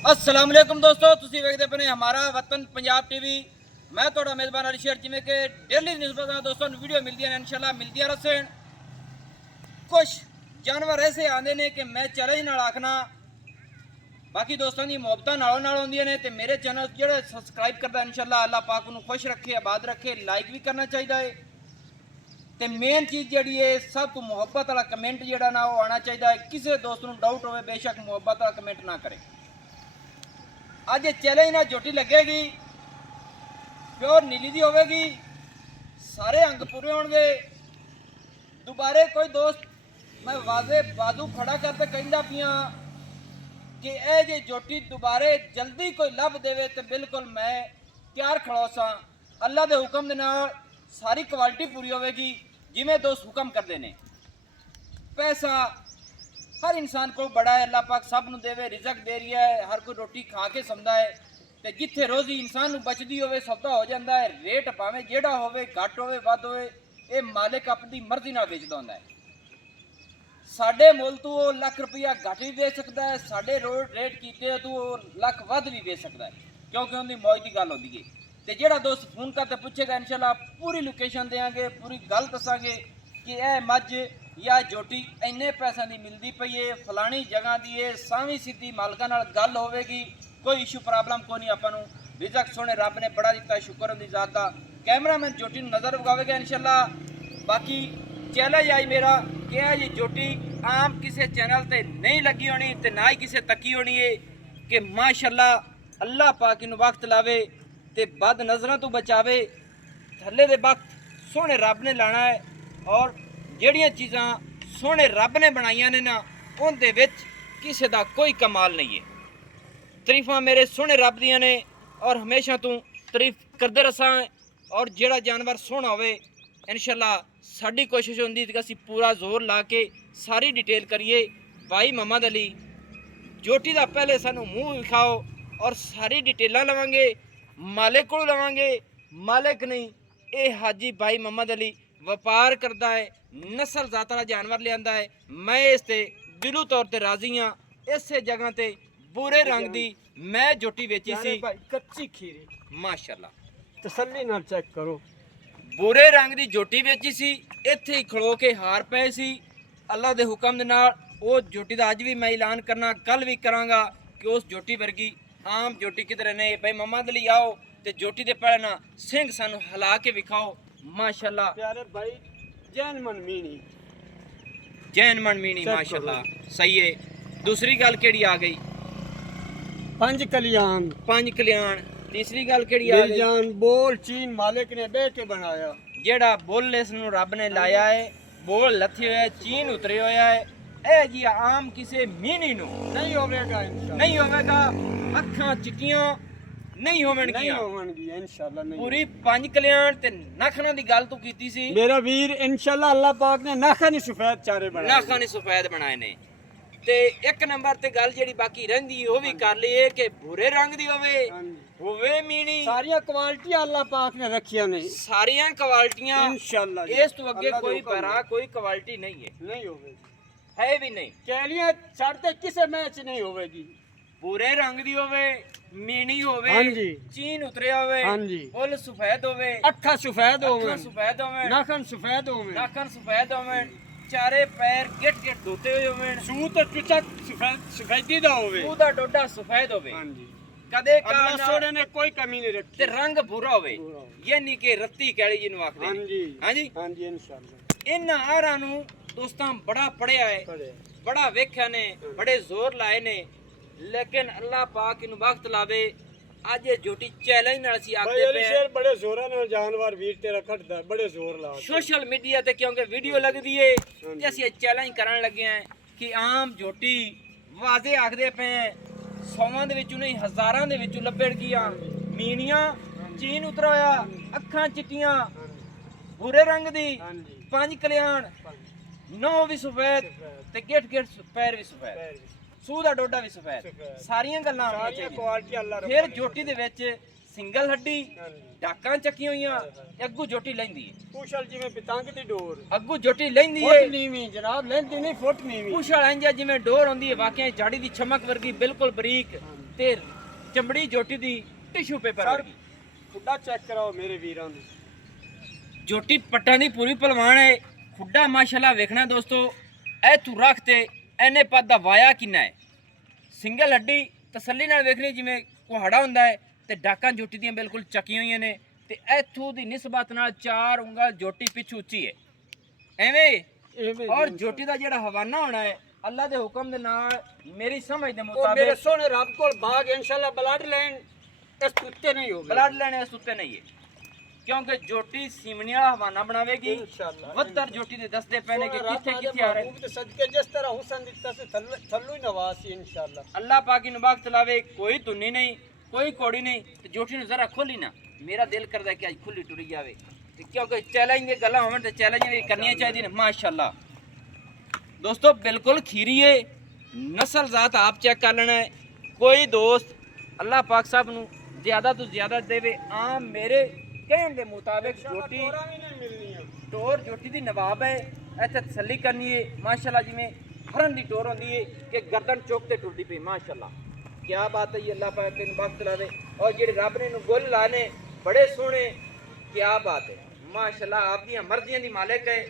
अस्सलाम वालेकुम दोस्तों, तुसी वेखदे पने हमारा वतन पंजाब टीवी। मैं थोड़ा मेज़बान अली शेर जिमें के डेली निस्बत दोस्तों वीडियो मिलती है इंशाल्लाह मिलती रहे। कुछ जानवर ऐसे आते हैं कि मैं चैलेंज नाल आखना बाकी दोस्तों की मुहब्बत नालों होंदियां ने। ते मेरे चैनल जो सबसक्राइब करता इंशाल्लाह अल्लाह पाक उन्हें खुश रखे, आबाद रखे, लाइक भी करना चाहिए है। तो मेन चीज़ जी है सब तो मुहब्बत वाला कमेंट जोड़ा ना वो आना चाहिए। किसी दोस्त को डाउट हो बेशक मुहब्बत वाला कमेंट ना करे। अज चैलेंज ना झोटी लगेगी, प्योर नीली दी होगी, सारे अंग पूरे होंगे। दोबारे कोई दोस्त मैं वाजे बाजू खड़ा करते कहता पिया कि यह जे झोटी दोबारे जल्दी कोई लभ देवे तो बिल्कुल मैं तैयार खड़ो सा। अल्लाह के हुक्म के नाल सारी क्वालिटी पूरी होगी जिमें दोस्त हुक्म करते हैं। पैसा हर इंसान को बड़ा है, अल्लाह पाक सब नूं देवे, रिजक दे रही है, हर कोई रोटी खा के सौंदा है। तो जिथे रोजी इंसान नूं बचदी होवे सौदा हो जाता है। रेट भावें जेड़ा होवे घट होवे वध होवे ये मालिक अपनी मर्जी नाल बेचदा हुंदा है। साडे मुल तो वो लख रुपया घट भी बेच सकता है, साडे रोड रेट कीते तो वो लख वध भी बेच सकता है, क्योंकि उनकी मौज की गल होंदी है। तो जेड़ा दोस्त फोन करके पूछेगा इंशाल्लाह पूरी लोकेशन देंगे, पूरी गल दसांगे कि यह मझ या झोटी इन्ने पैसों की मिलती पई है, फलानी जगह की है, सावी सीधी मालका नाल गल होगी, कोई इशू प्रॉब्लम को नहीं। आपां नूं रिजक सोने रब ने बड़ा दिता, शुक्र उनकी जात दा। कैमरामैन झोटी नूं नज़र विखावेगा इंशाल्लाह। बाकी चैलेंज आई मेरा कि ये झोटी आम किसी चैनल ते नहीं लगी होनी ते ना ही किसी तकी होनी है कि माशाल्लाह अल्लाह पाक इनूं वक्त लावे ते बद नज़रों तो बचावे। थल्ले दे वक्त सोने रब ने लाना है और ਜਿਹੜੀਆਂ चीज़ां सोने रब ने बनाइया ने ना उनके विच किसी का कोई कमाल नहीं है। तरीफा मेरे सोने रब दियां ने और हमेशा तू तारीफ करते रसा। और जेड़ा जानवर सोना होवे इंशाल्लाह साड़ी कोशिश होंदी कि असीं पूरा जोर ला के सारी डिटेल करिए। भाई मोहम्मद अली झोटी का पहले सानू मूँह विखाओ और सारी डिटेलां लवांगे, मालिक को लवांगे। मालिक नहीं ये हाजी भाई मोहम्मद अली व्यापार करता है, नस्ल जात वाला जानवर लिया है। मैं इस ते दिलों तौर पर राजी हाँ। इस जगह ते बुरे रंग की मैं झोटी बेची सी, कच्ची खीरी माशाल्लाह तसल्ली नाल चेक करो। बुरे रंग की झोटी बेची सी, इत्थे ही खड़ो के हार पे सी। अल्लाह के हुक्म दे नाल वो झोटी का अज भी मैं ऐलान करना, कल भी करांगा कि उस झोटी वर्गी आम झोटी किधर नहीं। भाई मोहम्मद अली आओ तो झोटी के पहले ना सिंह सानू हिला के विखाओ। माशाल्लाह प्यारे भाई जैन मन मीनी जैन मन मीनी माशाल्लाह सही है। दूसरी गल केड़ी आ गई? पंज कल्याण पंज कल्याण। तीसरी गल केड़ी आ गई? जान बोल चीन मालिक ने बह के बनाया। जेड़ा बोल इस नूं रब ने लाया है, बोल लथे होया चीन उतरे होया है। ए जी आम किसे मीनी नूं नहीं होवेगा इंशाल्लाह, नहीं होवेगा। अखां चिट्टियां नहीं होवणगियां इंशाल्लाह नहीं। पूरी पंज कल्याण ते नखना दी गल तू कीती सी। मेरा वीर इंशाल्लाह अल्लाह पाक ने नाखा नहीं सफेद चारे बनाए, नाखा नहीं सफेद बनाए ने। ते एक नंबर ते गल जेड़ी बाकी रहिंदी ओ भी कर लईए कि भूरे रंग दी होवे मीनी। सारियां क्वालिटी अल्लाह पाक ने रखियां ने, सारियां क्वालिटियां इंशाल्लाह इस तो अगे कोई बरा कोई क्वालिटी नहीं है, नहीं होवेगी, है भी नहीं। कैलियां छड़ते किसे मैच नहीं होवेगी। भूरे रंग दी होवे, मीनी होवे, हाँ जी, चीन उतरे होवे, हाँ जी, फुल सफेद होवे, अखा सफेद होवे, अखां सफेद होवे, नाखन सफेद होवे, नाखन सफेद होवे, चारे पैर गिट गिट धोते हुए होवे, सूत चुचा सफेदी दा होवे, पूरा डोडा सफेद होवे। हाँ जी, कदे अल्लाह का सोने ने कोई कमी नहीं रखी ते रंग भूरा होवे, यानी कि रत्ती कैली जिन्नू आखदे हाँ ने। जी, हाँ जी, हाँ जी इंशाल्लाह। इन आरां नू दोस्तां बड़ा पढ़िया है, बड़ा वेख्या ने, बड़े जोर लाए ने, लेकिन अल्लाह पाक इन वक्त लावे। आज ये झोटी चैलेंज नाल सी आखदे पे शेर बड़े जोरा नाल जानवर वीर तेरा खटदा बड़े जोर ला सोशल मीडिया ते क्योंकि वीडियो लगदी है ते असीं चैलेंज करन लगे हैं कि आम झोटी वाजे आखदे पे सौवां दे विचों नहीं हज़ारां दे विचों लब्भणगियां मीनियां चीन उतरा होया, अखां चिट्टियां, भूरे रंग दी, पंज कल्याण, नौ भी सफेद ते गिट गिट पैर भी सफेद, सूह दा डोडा भी सफेद, सारियां गल्लां होणियां चाहिदियां। फिर झोटी दे विच सिंगल हड्डी डाकां चक्कियां होईयां अग्गू झोटी लैंदी है, पूछल जिवें पतंग दी डोर अग्गू झोटी लैंदी है, फुट नीवी जनाब लैंदी नहीं फुट नीवी, पूछल इंज जिवें डोर होंदी है वाकई झाड़ी दी चमक वर्गी बिल्कुल बरीक ਤੇ ਚਮੜੀ ਜੋਟੀ ਦੀ ਟਿਸ਼ੂ ਪੇਪਰ ਸਰ ਵਰਗੀ। ਖੁੱਡਾ ਚੈੱਕ ਕਰਾਓ ਮੇਰੇ ਵੀਰਾਂ ਨੂੰ। ਜੋਟੀ ਪੱਟਾਂ ਦੀ ਪੂਰੀ ਪਹਿਲਵਾਨ ਹੈ। ਖੁੱਡਾ ਮਾਸ਼ਾਅੱਲਾ ਵੇਖਣਾ ਦੋਸਤੋ, ਇਹ ਤੂੰ ਰੱਖ ਤੇ ਇਹਨੇ ਪੱਦ ਦਾ ਵਾਇਆ ਕਿੰਨਾ ਹੈ। ਸਿੰਗਲ ਹੱਡੀ ਤਸੱਲੀ ਨਾਲ ਵੇਖਣੀ, ਜਿਵੇਂ ਕੁਹਾੜਾ ਹੁੰਦਾ ਹੈ ਤੇ ਡਾਕਾਂ ਜੋਟੀ ਦੀਆਂ ਬਿਲਕੁਲ ਚੱਕੀਆਂ ਹੋਈਆਂ ਨੇ ਤੇ ਇੱਥੋਂ ਦੀ ਨਿਸਬਤ ਨਾਲ 4 ਉਂਗਲ ਜੋਟੀ ਪਿੱਛੇ ਉੱਚੀ ਹੈ ਐਵੇਂ। ਔਰ ਜੋਟੀ ਦਾ ਜਿਹੜਾ ਹਵਾਨਾ ਹੋਣਾ ਹੈ ਅੱਲਾ ਦੇ ਹੁਕਮ ਦੇ ਨਾਲ, ਮੇਰੀ ਸਮਝ ਦੇ ਉਹ ਮੇਰੇ ਮੁਤਾਬਿਕ ਸੋਹਣੇ ਰੱਬ ਕੋਲ ਬਾਗ ਇਨਸ਼ਾਅੱਲਾ ਬਲੱਡ ਲਾਈਨ ਇਸ ਕੁੱਤੇ ਨਹੀਂ ਹੋਵੇ। ਬਲੱਡ ਲੈਣੇ ਇਸ ਉੱਤੇ ਨਹੀਂ ਹੈ, ਕਿਉਂਕਿ ਜੋਟੀ ਸਿਮਣੀ ਵਾਲਾ ਹਵਾਨਾ ਬਣਾਵੇਗੀ। ਇਨਸ਼ਾਅੱਲਾ ਵੱਧਰ ਜੋਟੀ ਦੇ ਦਸਤੇ ਪੈਣੇ ਕਿ ਕਿੱਥੇ ਕਿੱਥੇ ਆ ਰਹੇ। ਤੇ ਸਦਕੇ ਜਿਸ ਤਰ੍ਹਾਂ ਹੁਸਨ ਦਿੱਤਾ ਸੀ ਥੱਲੂ ਹੀ ਨਵਾਜ਼ ਸੀ ਇਨਸ਼ਾਅੱਲਾ। ਅੱਲਾਹ ਪਾਕੀ ਨੂੰ ਵਕਤ ਲਾਵੇ, ਕੋਈ ਧੁੰਨੀ ਨਹੀਂ ਕੋਈ ਕੋੜੀ ਨਹੀਂ ਤੇ ਜੋਟੀ ਨੂੰ ਜ਼ਰਾ ਖੋਲੀ ਨਾ। ਮੇਰਾ ਦਿਲ ਕਰਦਾ ਕਿ ਅੱਜ ਖੁੱਲੀ ਟੁੱਟ ਜਾਵੇ, ਤੇ ਕਿਉਂਕਿ ਚੈਲੰਜ ਦੀਆਂ ਗੱਲਾਂ ਹੋਣ ਤੇ ਚੈਲੰਜ ਵੀ ਕਰਨੀਆਂ ਚਾਹੀਦੀਆਂ ਨੇ। ਮਾਸ਼ਾਅੱਲਾ ਦੋਸਤੋ ਬਿਲਕੁਲ ਖੀਰੀ ਹੈ, ਨਸਲ ਜ਼ਾਤ ਆਪ ਚੈੱਕ ਕਰ ਲੈਣਾ ਹੈ। ਕੋਈ ਦੋਸਤ ਅੱਲਾਹ ਪਾਕ ਸਾਹਿਬ ਨੂੰ ਜ਼ਿਆਦਾ ਤੋਂ ਜ਼ਿਆਦਾ ਦੇਵੇ। ਆਮ ਮੇਰੇ ਕਹਿਣ ਦੇ ਮੁਤਾਬਿਕ ਜੋਟੀ ਟੋਰਾਂ ਵੀ ਨਹੀਂ ਮਿਲਣੀਆਂ। ਟੋਰ ਜੋਟੀ ਦੀ ਨਵਾਬ ਹੈ। ਇੱਥੇ ਤਸੱਲੀ ਕਰਨੀ ਹੈ ਮਾਸ਼ਾਅੱਲਾ, ਜਿਵੇਂ ਹਰਨ ਦੀ ਟੋਰ ਹੁੰਦੀ ਹੈ ਕਿ ਗਰਦਨ ਚੁੱਕ ਤੇ ਟੁੱਟਦੀ ਪਈ। ਮਾਸ਼ਾਅੱਲਾ ਕਿਆ ਬਾਤ ਹੈ, ਅੱਲਾਹ ਪਾਕ ਤੈਨੂੰ ਵਕਤ ਲਾਵੇ। ਔਰ ਜਿਹੜੇ ਰੱਬ ਨੇ ਨੂੰ ਗੁੱਲ ਲਾਣੇ ਬੜੇ ਸੋਹਣੇ, ਕਿਆ ਬਾਤ ਹੈ ਮਾਸ਼ਾਅੱਲਾ। ਆਪ ਦੀਆਂ ਮਰਜ਼ੀਆਂ ਦੀ ਮਾਲਕ ਹੈ,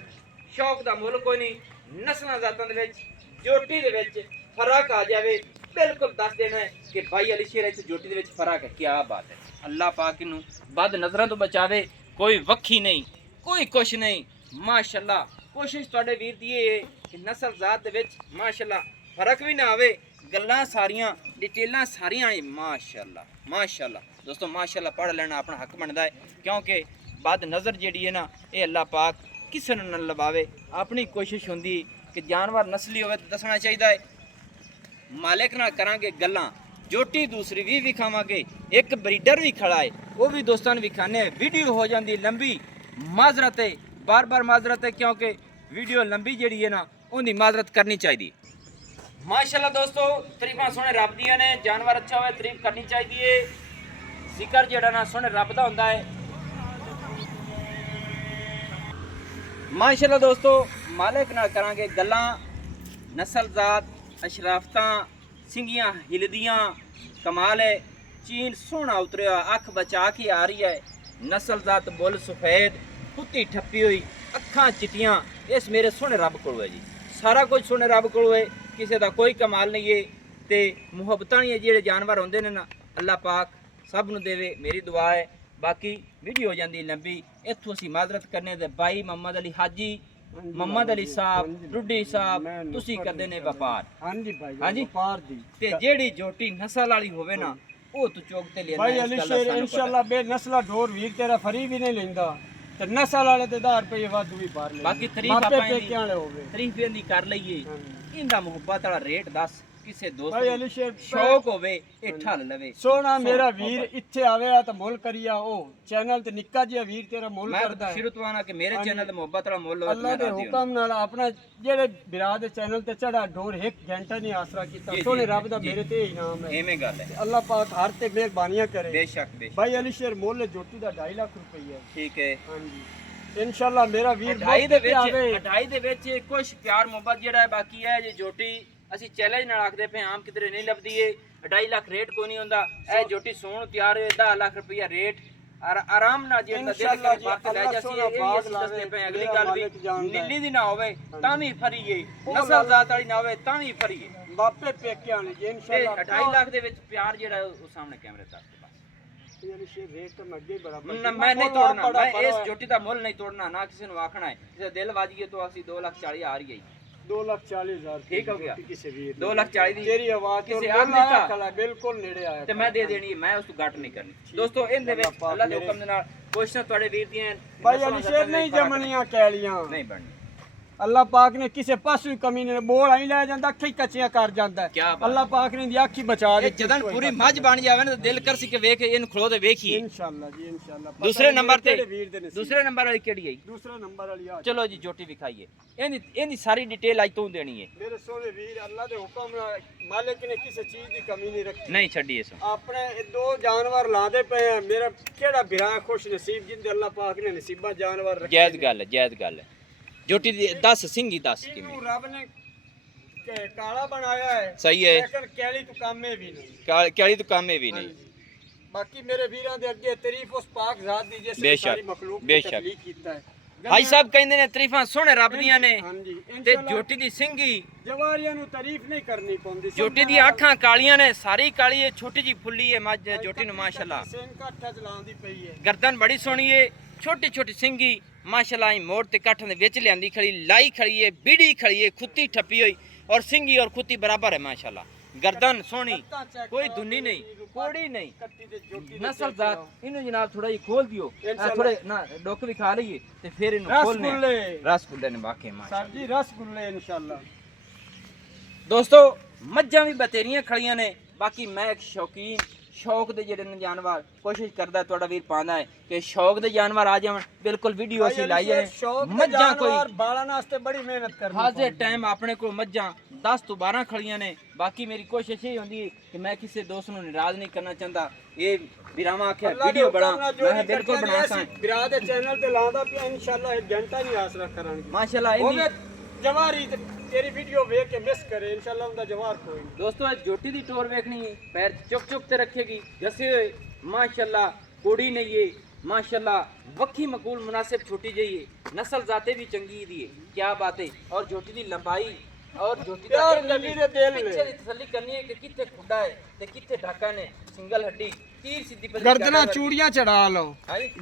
ਸ਼ੌਕ ਦਾ ਮੁੱਲ ਕੋਈ ਨਹੀਂ। ਨਸਲਾਂ ਜ਼ਾਤਾਂ ਦੇ ਵਿੱਚ ਜੋਟੀ ਦੇ ਵਿੱਚ ਫਰਕ ਆ ਜਾਵੇ, ਬਿਲਕੁਲ ਦੱਸ ਦੇਣਾ ਹੈ ਕਿ ਭਾਈ ਅਲੀ ਸ਼ੇਰ ਇੱਥੇ ਜੋਟੀ ਦੇ ਵਿੱਚ ਫਰਕ ਹੈ। ਕਿਆ ਬਾਤ ਹੈ, ਅੱਲਾਹ ਪਾਕ ਨੂੰ ਬਦ ਨਜ਼ਰਾਂ ਤੋਂ ਬਚਾਵੇ। ਕੋਈ ਵੱਖੀ ਨਹੀਂ, ਕੋਈ ਕੁਛ ਨਹੀਂ। ਮਾਸ਼ਾਅੱਲਾ ਕੋਸ਼ਿਸ਼ ਤੁਹਾਡੇ ਵੀਰ ਦੀ ਇਹ ਹੈ ਕਿ ਨਸਲ ਜ਼ਾਤ ਦੇ ਵਿੱਚ ਮਾਸ਼ਾਅੱਲਾ ਫਰਕ ਵੀ ਨਾ ਆਵੇ। ਗੱਲਾਂ ਸਾਰੀਆਂ ਡਿਟੇਲਾਂ ਸਾਰੀਆਂ ਮਾਸ਼ਾਅੱਲਾ ਮਾਸ਼ਾਅੱਲਾ। ਦੋਸਤੋ ਮਾਸ਼ਾਅੱਲਾ ਪੜ੍ਹ ਲੈਣਾ ਆਪਣਾ ਹੱਕ ਬਣਦਾ ਹੈ, ਕਿਉਂਕਿ ਬਦ ਨਜ਼ਰ ਜਿਹੜੀ ਹੈ ਨਾ ਇਹ ਅੱਲਾਹ ਪਾਕ ਕਿਸੇ ਨੂੰ ਨਾ ਲਵਾਵੇ। ਆਪਣੀ ਕੋਸ਼ਿਸ਼ ਹੁੰਦੀ ਕਿ ਜਾਨਵਰ ਨਸਲੀ ਹੋਵੇ ਤਾਂ ਦੱਸਣਾ ਚਾਹੀਦਾ ਹੈ। ਮਾਲਕ ਨਾਲ ਕਰਾਂਗੇ ਗੱਲਾਂ, ਜੋਟੀ ਦੂਸਰੀ ਵੀ ਵਿਖਾਵਾਂਗੇ। ਇੱਕ ਬਰੀਡਰ ਵੀ ਖੜਾ ਹੈ, ਉਹ ਵੀ ਦੋਸਤਾਂ ਨੂੰ ਵਿਖਾਣੇ। ਵੀਡੀਓ ਹੋ ਜਾਂਦੀ ਲੰਬੀ, ਮਾਜ਼ਰਤ ਹੈ, ਬਾਰ-ਬਾਰ ਮਾਜ਼ਰਤ ਹੈ, ਕਿਉਂਕਿ ਵੀਡੀਓ ਲੰਬੀ ਜਿਹੜੀ ਹੈ ਨਾ ਉਹਦੀ ਮਾਜ਼ਰਤ ਕਰਨੀ ਚਾਹੀਦੀ। ਮਾਸ਼ਾਅੱਲਾ ਦੋਸਤੋ ਤਰੀਫਾਂ ਸੋਹਣੇ ਰੱਬ ਦੀਆਂ ਨੇ। ਜਾਨਵਰ ਅੱਛਾ ਹੋਵੇ ਤਾਰੀਫ ਕਰਨੀ ਚਾਹੀਦੀ ਹੈ। ਜ਼ਿਕਰ ਜਿਹੜਾ ਨਾ ਸੋਹਣੇ ਰੱਬ ਦਾ ਹੁੰਦਾ ਹੈ। ਮਾਸ਼ਾਅੱਲਾ ਦੋਸਤੋ ਮਾਲਕ ਨਾਲ ਕਰਾਂਗੇ ਗੱਲਾਂ। ਨਸਲ ਜ਼ਾਤ ਅਸ਼ਰਾਫਤਾਂ ਸਿੰਘੀਆਂ ਹਿਲਦੀਆਂ ਕਮਾਲ ਹੈ। ਚੀਨ ਸੋਹਣਾ ਉਤਰਿਆ, ਅੱਖ ਬਚਾ ਕੇ ਆ ਰਹੀ ਹੈ। ਨਸਲ ਜ਼ਾਤ ਬੁੱਲ ਸਫੈਦ, ਕੁੱਤੀ ਠੱਪੀ ਹੋਈ, ਅੱਖਾਂ ਚਿੱਟੀਆਂ। ਇਸ ਮੇਰੇ ਸੋਹਣੇ ਰੱਬ ਕੋਲ ਹੈ ਜੀ, ਸਾਰਾ ਕੁਝ ਸੋਹਣੇ ਰੱਬ ਕੋਲ ਹੈ। ਕਿਸੇ ਦਾ ਕੋਈ ਕਮਾਲ ਨਹੀਂ ਹੈ ਤੇ ਮੁਹੱਬਤਾਂ ਹੀ ਜਿਹੜੇ ਜਾਨਵਰ ਹੁੰਦੇ ਨੇ ਨਾ ਅੱਲਾਹ ਪਾਕ ਸਭ ਨੂੰ ਦੇਵੇ, ਮੇਰੀ ਦੁਆ ਹੈ। ਬਾਕੀ ਵੀਡੀਓ ਹੋ ਜਾਂਦੀ ਲੰਬੀ, ਇੱਥੋਂ ਅਸੀਂ ਮਾਜ਼ਰਤ ਕਰਨੇ ਤੇ ਭਾਈ ਮੁਹੰਮਦ ਅਲੀ ਹਾਜੀ, ਮੁਹੰਮਦ ਅਲੀ ਸਾਹਿਬ, ਰੁੱਡੀ ਸਾਹਿਬ, ਤੁਸੀਂ ਕਰਦੇ ਨੇ ਵਪਾਰ। ਹਾਂਜੀ ਭਾਈ ਹਾਂਜੀ ਵਪਾਰ ਦੀ। ਤੇ ਜਿਹੜੀ ਜੋਟੀ ਨਸਲ ਵਾਲੀ ਹੋਵੇ ਨਾ ਉਹ ਤੂੰ ਚੌਕ ਤੇ ਲੈਣਾ। ਭਾਈ ਅਲੀ ਸ਼ੇਰ ਇਨਸ਼ਾਅੱਲਾ ਬੇ ਨਸਲਾ ਢੋਰ ਵੀਰ ਤੇਰਾ ਫਰੀ ਵੀ ਨਹੀਂ ਲੈਂਦਾ ਤੇ ਨਸਲ ਵਾਲੇ ਤੇ 1000 ਰੁਪਏ ਵਾਧੂ ਵੀ ਭਰ ਲੈ। ਬਾਕੀ ਤਾਰੀਫ ਆਪਾਂ ਪੇਕੇ ਵਾਲੇ ਹੋਵੇ, ਤਾਰੀਫ ਦੀ ਕਰ ਲਈਏ। ਇਹਦਾ ਮੁਹੱਬਤ ਵਾਲਾ ਰੇਟ ਦੱਸ, ਕਿਸੇ ਦੋਸਤ ਭਾਈ ਨੂੰ ਅਲੀ ਸ਼ੇਰ ਸ਼ੌਕ ਹੋਵੇ ਇਹ ਠੱਲ ਲਵੇ। ਸੋਹਣਾ ਮੇਰਾ ਵੀਰ ਇੱਥੇ ਆਵੇਗਾ ਤਾਂ ਮੁੱਲ ਕਰੀਆ। ਉਹ ਚੈਨਲ ਤੇ ਨਿੱਕਾ ਜਿਹਾ ਵੀਰ ਤੇਰਾ ਮੁੱਲ ਮੈਂ ਕਰਦਾ ਹੈ। ਸ਼ੁਰੂ ਤੋਂ ਆਣਾ ਕਿ ਮੇਰੇ ਚੈਨਲ ਤੇ ਮੁਹੱਬਤ ਵਾਲਾ ਮੁੱਲ ਹੋਵੇ। ਅੱਲਾ ਦੇ ਹੁਕਮ ਨਾਲ ਆਪਣਾ ਜਿਹੜੇ ਬਿਰਾ ਦੇ ਚੈਨਲ ਤੇ ਚੜਾ ਢੋਰ ਇੱਕ ਘੰਟਾ ਨਹੀਂ ਆਸਰਾ ਕੀਤਾ। ਜੀ, ਸੋਹਣੇ ਜੀ, ਰੱਬ ਦਾ ਜੀ। ਮੇਰੇ ਤੇ ਇਨਾਮ ਹੈ। ਐਵੇਂ ਗੱਲ ਹੈ, ਅੱਲਾ ਪਾਕ ਹਰ ਤੇ ਮਿਹਰਬਾਨੀਆਂ ਕਰੇ। ਬੇਸ਼ੱਕ ਬੇਸ਼ੱਕ। ਭਾਈ ਅਲੀ ਸ਼ੇਰ ਮੁੱਲ ਜੋਟੀ ਦਾ 2.5 ਲੱਖ ਰੁਪਏ ਹੈ। ਠੀਕ ਹੈ। ਹਾਂਜੀ ਇਨਸ਼ਾਅੱਲਾ ਮੇਰਾ ਵੀਰ ਅਢਾਈ ਦੇ ਵਿੱਚ ਆਵੇ। ਅਢਾਈ ਦੇ ਵਿੱਚ ਕੁਝ ਪਿਆਰ ਮੁਹੱਬਤ ਜਿਹੜਾ ਹੈ ਬਾਕੀ ਹੈ। ਜੇ ਜੋਟੀ ਅਸੀਂ ਚੈਲੰਜ ਨਾਲ ਆਖਦੇ ਪਏ ਆਮ ਕਿਧਰੇ ਨਹੀਂ ਲੱਭਦੀ ਏ। 2.5 ਲੱਖ ਰੇਟ ਕੋਈ ਨਹੀਂ ਹੁੰਦਾ। ਇਹ ਜੋਟੀ ਸੋਹਣ ਤਿਆਰ ਹੋਏ 10 ਲੱਖ ਰੁਪਇਆ ਰੇਟ ਆਰਾਮ ਨਾਲ ਜਿਹੜਾ ਦਿਲ ਇਨਸ਼ਾਅੱਲਾ ਕਰੇ ਬਾਤ ਲੈ ਜਾਸੀ। ਸੋਹਣਾ ਇਹ ਬਾਗ ਅਸੀਂ ਦੱਸਦੇ ਲਾਵੇ, ਪਏ। ਅਗਲੀ ਮੇਰਾ ਗੱਲ ਮਾਲਿਕ ਵੀ ਜਾਣਦਾ ਹੈ। ਨੀਲੀ ਦੀ ਨਾ ਹੋਵੇ ਤਾਂ ਵੀ ਫਰੀਏ, ਉਹ ਨਸਲ ਜ਼ਾਤ ਵਾਲੀ ਨਾ ਹੋਵੇ ਤਾਂ ਵੀ ਫਰੀਏ। ਬਾਪੇ ਪੇਕਿਆਂ ਨੇ ਜੀ ਤੇ ਇਨਸ਼ਾਅੱਲਾ 2.5 ਲੱਖ ਦੇ ਵਿੱਚ ਪਿਆਰ ਜਿਹੜਾ ਉਹ ਸਾਹਮਣੇ ਕੈਮਰੇ ਦੱਸ ਦੇ ਬਸ। ਅਲੀ ਸ਼ੇਰ ਰੇਟ ਤਾਂ ਅੱਗੇ ਬਰਾਬਰ ਨਾ, ਮੈਂ ਨਹੀਂ ਤੋੜਨਾ, ਮੈਂ ਇਸ ਜੋਟੀ ਦਾ ਮੁੱਲ ਨਹੀਂ ਤੋੜਨਾ, ਨਾ ਕਿਸੇ ਨੂੰ ਆਖਣਾ ਹੈ। ਜੇ ਦਿਲ ਵੱਜ ਗਏ ਤਾਂ ਅਸੀਂ 2,40,000 ਆ ਰਹੀ ਹੈ। 2,40,000 ਠੀਕ ਹੋ ਗਿਆ। ਕਿਸੇ ਵੀਰ 2,40,000 ਦੀ ਤੇਰੀ ਆਵਾਜ਼ ਕਿਸੇ ਤੋਂ ਆਖ ਦਿੱਤਾ ਕਲਾ ਬਿਲਕੁਲ ਨੇੜੇ ਆਇਆ ਤੇ ਮੈਂ ਦੇ ਦੇਣੀ ਹੈ, ਮੈਂ ਉਸ ਤੋਂ ਘੱਟ ਨਹੀਂ ਕਰਨੀ। ਦੋਸਤੋ ਇਹਦੇ ਵਿੱਚ ਅੱਲਾ ਦੇ ਹੁਕਮ ਦੇ ਨਾਲ ਕੋਸ਼ਿਸ਼ਾਂ ਤੁਹਾਡੇ ਵੀਰ ਦੀਆਂ ਭਾਈ ਅਲੀ ਸ਼ੇਰ ਨਹੀਂ ਜਮਨੀਆਂ ਕਹਿਲੀਆਂ। ਨਹੀਂ ਬਣਨੀ। ਅੱਲਾਹ ਪਾਕ ਨੇ ਕਿਸੇ ਪਾਸੋਂ ਕਮੀ ਨੇ ਬੋਲ ਆਈ ਲੈ ਜਾਂਦਾ, ਅੱਖਾਂ ਹੀ ਕੱਚੀਆਂ ਕਰ ਜਾਂਦਾ ਕਿਆ ਹੈ। ਬਾਤ। ਅੱਲਾਹ ਪਾਕ ਨੇ ਦੀ ਅੱਖ ਹੀ ਬਚਾ ਇਹ ਦਿੱਤੀ। ਜਦੋਂ ਪੂਰੀ ਮੱਝ ਬਣ ਜਾਵੇ ਨਾ ਤਾਂ ਦਿਲ ਕਰ ਸੀ ਕਿ ਵੇਖ ਇਹਨੂੰ ਖਲੋ ਤੇ ਵੇਖੀਏ। ਇਨਸ਼ਾਅੱਲਾ ਜੀ ਇਨਸ਼ਾਅੱਲਾ। ਦੂਸਰੇ ਨੰਬਰ ਤੇ ਦੂਸਰੇ ਦੂਸਰੇ ਨੰਬਰ ਵਾਲੀ ਕਿਹੜੀ ਹੈ? ਦੂਸਰਾ ਨੰਬਰ ਵਾਲੀ ਆ ਚਲੋ ਜੀ ਜੋਟੀ ਵਿਖਾਈਏ। ਇਹਦੀ ਸਾਰੀ ਡਿਟੇਲ ਅੱਜ ਤੋਂ ਦੇਣੀ ਹੈ। ਮੇਰੇ ਸੋਹਣੇ ਵੀਰ ਅੱਲਾਹ ਦੇ ਹੁਕਮ ਨਾਲ ਮਾਲਿਕ ਨੇ ਕਿਸੇ ਚੀਜ਼ ਦੀ ਕਮੀ ਨਹੀਂ ਰੱਖੀ। ਨਹੀਂ ਛੱਡੀ ਇਸ ਨੂੰ। ਆਪਣੇ ਇਹ ਦੋ ਜਾਨਵਰ ਲਾਦੇ ਪਏ ਆ। ਮੇਰਾ ਕਿਹੜਾ ਬਿਰਾ ਖੁਸ਼ ਨਸੀਬ ਜਿੰਦੇ ਅੱਲਾਹ ਪਾਕ ਨੇ ਨਸੀਬਾਂ ਜਾਨਵਰ ਰੱਖੇ। ਜਾਇਜ਼ ਗੱਲ ਹੈ, ਜਾਇਜ਼ ਗੱਲ ਹੈ। ਜੋਟੀ ਦੀ 10 ਸਿੰਘੀ 10 ਕਿਵੇਂ ਇਹਨੂੰ ਰੱਬ ਨੇ काला बनाया है सही है। लेकिन कैली तो काम में भी नहीं। क्याली तो काम में भी नहीं। बाकी मेरे वीरां दे अगे तारीफ उस पाक जात दी जिस बेशक, सारी मखलूक बेशक। तकलीफ कीता है। भाई साहब कहंदे ने तारीफां सोहणे रब दियां ने हाँ जी ते इंशाल्लाह जोटी दी सिंगी जवारियां नु तारीफ नहीं करनी पौंदी। जोटी दी अखां कालियां ने सारी काली है छोटी जी फुल्ली है मज जोटी नु माशाल्लाह सेन का अट्ठा चलांदी पई है। गर्दन बड़ी सोहनी है छोटी छोटी सिंगी माशाल्लाह ही मोड़ ते काठन दे विच लियांदी खड़ी लाई खड़ी है बीड़ी खड़ी है खुत्ती ठप्पी हुई और सिंगी और खुत्ती बराबर है माशाल्लाह गर्दन सोहनी कोई धुनी नहीं कोड़ी नहीं कट्टी दे जोटी नस्ल जात इन्हें जनाब थोड़ा ही खोल दियो थोड़े ना डोक भी खा लइए ते फिर इन्हें खोलने रसगुल्ले रसगुल्ले ने वाकई माशाल्लाह सर जी रसगुल्ले इंशाल्लाह। दोस्तों मज्जां भी बतेरियां खड़ियां ने बाकी मैं एक शौकीन शौक दे जेडे जानवर कोशिश करदा थोड़ा वीर पांदा है कि शौक दे जानवर आ जावन बिल्कुल वीडियो ਅਸੀਂ ਲਾਈ ਜਾਏ ਮੱਝਾਂ ਕੋਈ ਬਾਲਾਂ ਵਾਸਤੇ ਬੜੀ ਮਿਹਨਤ ਕਰਨੀ ਹਾਜ਼ਰ ਟਾਈਮ ਆਪਣੇ ਕੋਲ ਮੱਝਾਂ 10 ਤੋਂ 12 ਖੜੀਆਂ ਨੇ ਬਾਕੀ ਮੇਰੀ ਕੋਸ਼ਿਸ਼ ਇਹ ਹੁੰਦੀ ਹੈ ਕਿ ਮੈਂ ਕਿਸੇ ਦੋਸਤ ਨੂੰ ਨਾਰਾਜ਼ ਨਹੀਂ ਕਰਨਾ ਚਾਹੁੰਦਾ ਇਹ ਵੀਰਾਵਾਂ ਆਖਿਆ ਵੀਡੀਓ ਬਣਾ ਮੈਂ ਬਿਲਕੁਲ ਬਣਾ ਸਾਂ ਵੀਰਾ ਦੇ ਚੈਨਲ ਤੇ ਲਾਉਂਦਾ ਪਿਆ ਇਨਸ਼ਾਅੱਲਾ ਇੱਕ ਘੰਟਾ ਨਹੀਂ ਆਸਰਾ ਕਰਾਂਗੇ ਮਾਸ਼ਾਅੱਲਾ ਉਹਨੇ ਜਵਾਰੀ ਤੇਰੀ ਵੀਡੀਓ ਵੇਖ ਕੇ ਮਿਸ ਕਰੇ ਇਨਸ਼ਾਅੱਲਾ ਉਹਦਾ ਜਵਾਰ ਕੋਈ ਨਹੀਂ। ਦੋਸਤੋ ਇਹ ਜੋਟੀ ਦੀ ਟੋਰ ਵੇਖਣੀ ਹੈ ਪੈਰ ਚੁੱਕ ਚੁੱਕ ਤੇ ਰੱਖੇਗੀ ਜੱਸੇ ਹੋਏ ਮਾਸ਼ਾਅੱਲਾ कोड़ी नहीं है माशाल्लाह वक्की मकूल मुनासिब छोटी जाइए नस्ल जाते भी चंगी दी है क्या बात है और झोटी दी लंबाई और झोटी दा लगी दे दिल पीछे दी तसल्ली करनी है कि किथे खुदा है ते किथे ढाका ने सिंगल हड्डी तीर सीधी पर गर्दना चूड़ियां चढ़ा लो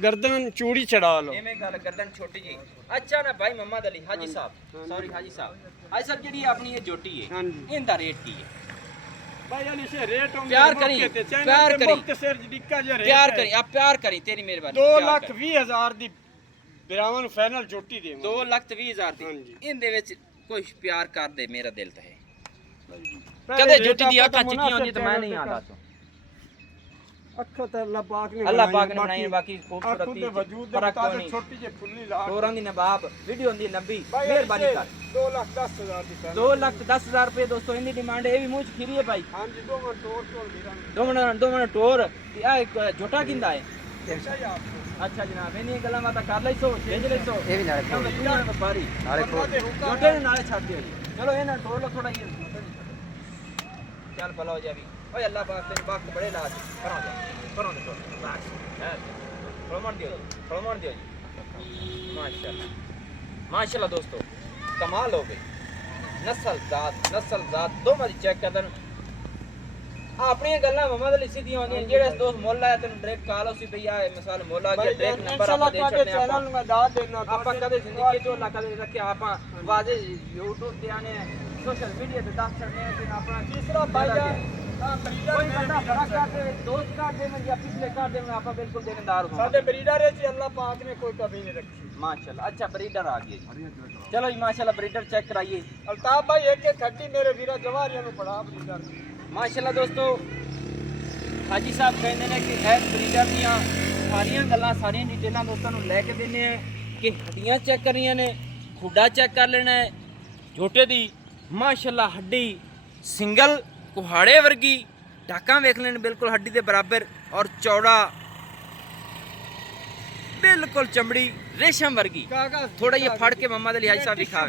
गर्दन चूड़ी चढ़ा लो एवें गल गर्दन छोटी जी अच्छा ना भाई मोहम्मद अली हाजी साहब सॉरी हाजी साहब जेडी अपनी ये झोटी है हां जी इंदा रेट की है भाई यानी से रेट होंगे प्यार करी प्यार करी आप प्यार करी तेरी मेहरबानी 2,20,000 दी बिरावन फाइनल जोटी दे 2,20,000 दी हां जी इंदे विच कोई प्यार कर दे मेरा दिल तो है कदे जोटी दी अखां चिट्टियां होंदी तो मैं नहीं आंदा तो अखा तो अल्लाह पाक ने बनाई बाकी खूबसूरती दे वजूद फर्क दे कोई नहीं छोटी जे फुल्ली ला टोरां दी नवाब वीडियो होंदी नबी मेहरबानी कर 2,10,000 दी 2,10,000 रुपए दोस्तों इनकी डिमांड है भी मुझ खीरी है भाई हां जी दो मिनट टोर टोर वीरां दो मिनट टोर आ एक झोटा किंदा है कैसा ही आपको अच्छा जनाब इन्हीं गल्लां बातां कर ले सो भेज ले सो ये भी नाले व्यापारी नाले झोटे ने नाले छाड़ दियो जी चलो ये ना टोर लो थोड़ा ये चल पलाओ जा भी ओए अल्लाह पाक तेरे वक्त बड़े लाज करो दे बस प्रमाण दियो जी माशाल्लाह दोस्तों कमाल हो गई नस्ल जात दो मरी चेक कर देन अपनी गल्लां मोहम्मद अली सीधी होंदी जेड़े दोस्त मोल आया तेन डायरेक्ट कॉल उसी भैया मिसाल मोल आ गया डायरेक्ट नंबर आप दे छड़ने चैनल में दाद देना आपा कदे जिंदगी चो ला कदे रखे आपा वाजे YouTube ते आने सोशल मीडिया ते दास छड़ने ते अपना तीसरा भाई कोई बंदा फर्क कर दे दोस्त कर दे या पिछले कर दे आपा बिल्कुल देनदार हूं साडे ब्रीडर है जी अल्लाह पाक ने कोई कमी नहीं रखी माशाल्लाह अच्छा ब्रीडर आ गया जी चलो जी माशाल्लाह ब्रीडर चेक कराइए अल्ताफ भाई एक एक हड्डी मेरे वीरा जवारियां नु पड़ा ब्रीडर माशाल्लाह दोस्तों हाजी साहब कहते हैं कि एस ब्रीडर दियां सारियां गल्लां सारियां डिटेलां दोस्तों नु लेके देने हैं कि हड्डियां चेक करनियां ने खुडा चेक कर लेना है झोटे दी माशाल्लाह हड्डी सिंगल कुहाड़े वर्गी ढाका वेख लेने बिल्कुल हड्डी के बराबर और चौड़ा बिल्कुल चमड़ी रेशम वर्गी थोड़ा ये फड़ के मोहम्मद अली हाजी साहब दिखा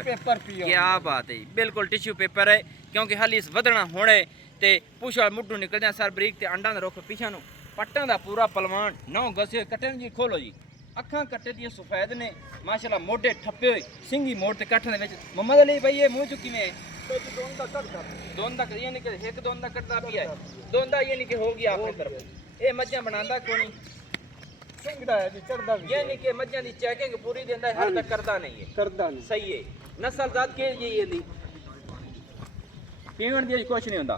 क्या बात है बिल्कुल टिश्यू पेपर है क्योंकि हाली इस वधना होने ते पुछ वाल मुड्डू निकलदे सर बरीक ते अंडा दा रुख पिछा नु पट्टां दा पूरा पलवान 9 गसे कट्टे जी खोलो जी अखां कट्टे दी सफेद ने माशाल्लाह मोढे ठप्पे होए सिंगी मोड़ ते कट्ठां दे विच मोहम्मद अली भाई ये मुंह चुकी में दोंदा ये नहीं कि एक दोंदा कटदा भी है दोंदा ये नहीं कि हो गया अपनी तरफ ये मज्जां बनांदा कोनी सिंगदा है जी चढ़दा भी ये नहीं कि मज्जां दी चेकिंग पूरी देंदा हर तक करदा नहीं है करदा नहीं सही है नस्ल जात के ये दी पीवण दी कुछ नहीं होंदा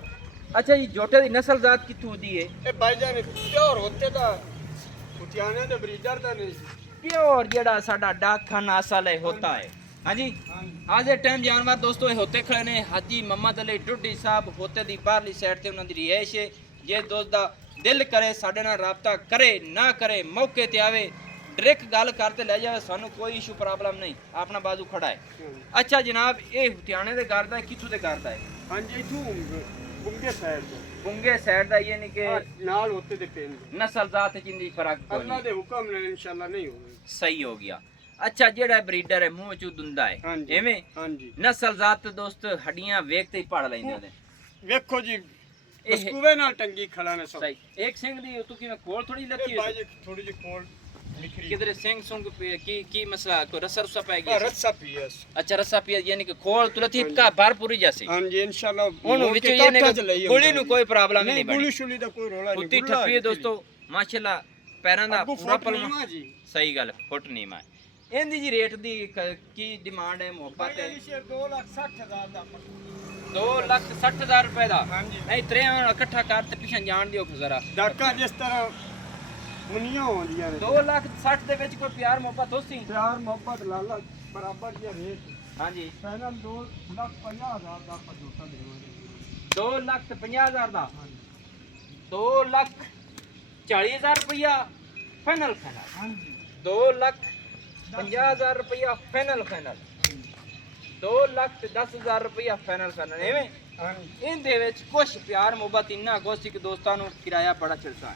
अच्छा जी जोटे दी नस्ल जात कित्थों होंदी है ए भाईजान प्योर होते दा कुटियाने दे ब्रीडर दा नहीं प्योर जेड़ा साडा डाकखाना असल है होता है हाँ जी आज दे टाइम जानवर दोस्तों ये होते खड़े ने हाजी मोहम्मद अली डुड्डी साहब होते दी बाहरली साइड ते उन्हां दी रिहाइश है जे दोस्त दा दिल करे साडे नाल राबता करे ना करे मौके ते आवे डायरेक्ट गल करते ले जावे सानू कोई इशू प्रॉब्लम नहीं अपना बाजू खड़ा है अच्छा जनाब ये हथियाने दे करदा है किथों दे करदा है हां जी इथों बुंगे साइड दा ये नहीं कि नाल होते दे पेंड नस्ल जात जिंदी फर्क कोई अल्लाह दे हुक्म ने इंशाल्लाह नहीं होगा सही हो गया ਅੱਛਾ ਜਿਹੜਾ ਬਰੀਡਰ ਹੈ ਮੂੰਹ ਚੋਂ ਦੁੰਦਾ ਹੈ ਹਾਂਜੀ। ਐਵੇਂ ਹਾਂਜੀ ਨਸਲ ਜ਼ਾਤ ਦੋਸਤ ਹੱਡੀਆਂ ਵੇਖ ਤੇ ਹੀ ਪੜ ਲੈਂਦੇ ਉਹਦੇ ਵੇਖੋ ਜੀ ਇਹ ਬਸਕੂਵੇ ਨਾਲ ਟੰਗੀ ਖੜਾ ਨੇ ਸਭ ਸਹੀ ਇੱਕ ਸਿੰਘ ਦੀ ਤੂੰ ਕਿਵੇਂ ਕੋਲ ਥੋੜੀ ਲੱਤੀ ਇਹ ਬਾਈ ਥੋੜੀ ਜਿਹੀ ਕੋਲ ਨਿਖਰੀ ਕਿਧਰੇ ਸਿੰਘ ਸੁੰਗ ਕੀ ਮਸਲਾ ਕੋ ਰਸਾ ਰੁਸਾ ਪੈ ਗਿਆ ਰੱਸਾ ਪੀਐਸ ਅੱਛਾ ਰਸਾ ਪਿਆ ਯਾਨੀ ਕਿ ਖੋਲ ਤੁਲਤੀ ਕਾ ਭਰਪੂਰੀ ਜੈਸੀ ਹਾਂਜੀ ਇਨਸ਼ਾਅੱਲਾ ਉਹਨੂੰ ਵਿੱਚ ਯਾਨੀ ਕਿ ਗੋਲੀ ਨੂੰ ਕੋਈ ਪ੍ਰੋਬਲਮ ਨਹੀਂ ਗੋਲੀ ਬਣੀ ਸ਼ੁਲੀ ਦਾ ਕੋਈ ਰੋਲਾ ਨਹੀਂ ਕੁੱਤੀ ਠੱਪੀ ਹੈ ਦੋਸਤੋ ਮਾਸ਼ਾਅੱਲਾ ਪੈਰਾਂ ਦਾ ਪੂਰਾ ਪਲਮਾ ਪਲਮਾ ਜੀ ਸਹੀ ਗੱਲ ਫੁੱਟ ਨਹੀਂ ਮਾ ਇਹਦੀ ਜੀ ਰੇਟ ਦੀ ਕੀ ਡਿਮਾਂਡ ਹੈ ਮੁਹੱਬਤ ਹੈ 2,60,000 ਦਾ 2,60,000 ਰੁਪਏ ਦਾ ਹਾਂਜੀ ਨਹੀਂ ਤਰੇ ਇਕੱਠਾ ਕਰ ਤੇ ਪਿਛਾਂ ਜਾਣ ਦਿਓ ਜ਼ਰਾ ਡਾਕਾ ਜਿਸ ਤਰ੍ਹਾਂ ਮੁਨੀਆਂ ਹੁੰਦੀਆਂ ਨੇ 2,60,000 ਦੇ ਵਿੱਚ ਕੋਈ ਪਿਆਰ ਮੁਹੱਬਤ ਹੋਸੀ ਪਿਆਰ ਮੁਹੱਬਤ ਲਾਲਾ ਬਰਾਬਰ ਜਿਹਾ ਰੇਟ ਹਾਂਜੀ ਫਾਈਨਲ 2,50,000 ਦਾ ਆਪਾਂ ਝੋਟਾ ਦੇਵਾਂਗੇ 2,50,000 ਦਾ 2,40,000 ਰੁਪਇਆ ਫਾਈਨਲ ਹਾਂਜੀ 2,50,000 ਰੁਪਇਆ ਫਾਈਨਲ 2,10,000 ਰੁਪਇਆ ਫਾਈਨਲ ਐਵੇਂ ਹਾਂਜੀ ਇਹਦੇ ਵਿੱਚ ਕੁਛ ਪਿਆਰ ਮੁਹੱਬਤ ਇੰਨਾ ਗੋਸੀ ਕਿ ਦੋਸਤਾਂ ਨੂੰ ਕਿਰਾਇਆ ਬੜਾ ਚੜਦਾ ਹੈ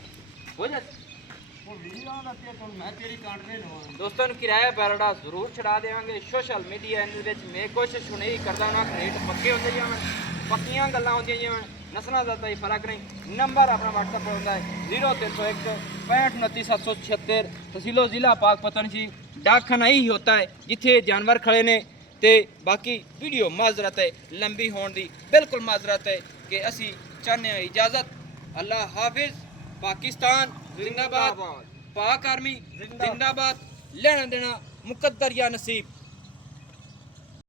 ਹੋ ਜਾ ਉਹ ਵੀਰਾਂ ਦਾ ਤੇ ਮੈਂ ਤੇਰੀ ਕਾਂਟਰੇ ਲਵਾਂ ਦੋਸਤਾਂ ਨੂੰ ਕਿਰਾਇਆ ਬਰੜਾ ਜ਼ਰੂਰ ਛੜਾ ਦੇਵਾਂਗੇ ਸੋਸ਼ਲ ਮੀਡੀਆ ਇਹਦੇ ਵਿੱਚ ਮੈਂ ਕੋਸ਼ਿਸ਼ ਹੁਣੇ ਕਰਦਾ ਨਾ ਰੇਟ ਪੱਕੇ ਹੁੰਦੇ ਜਾਣ ਪੱਕੀਆਂ ਗੱਲਾਂ ਹੁੰਦੀਆਂ ਜਾਣ ਨਸਲਾਂ ਦਾ ਤਾਂ ਫਰਕ ਨਹੀਂ ਨੰਬਰ ਆਪਣਾ WhatsApp ਪਰ ਹੁੰਦਾ ਹੈ 0301 6529 तहसीलो जिला पाकपतन जी डाकखाना ही होता है जिथे जानवर खड़े ने ते बाकी वीडियो माजरत है लंबी होने दी बिल्कुल माजरत है कि असी चाहते हैं इजाजत अल्लाह हाफिज पाकिस्तान जिंदाबाद पाक आर्मी जिंदाबाद लेना देना मुकद्दर या नसीब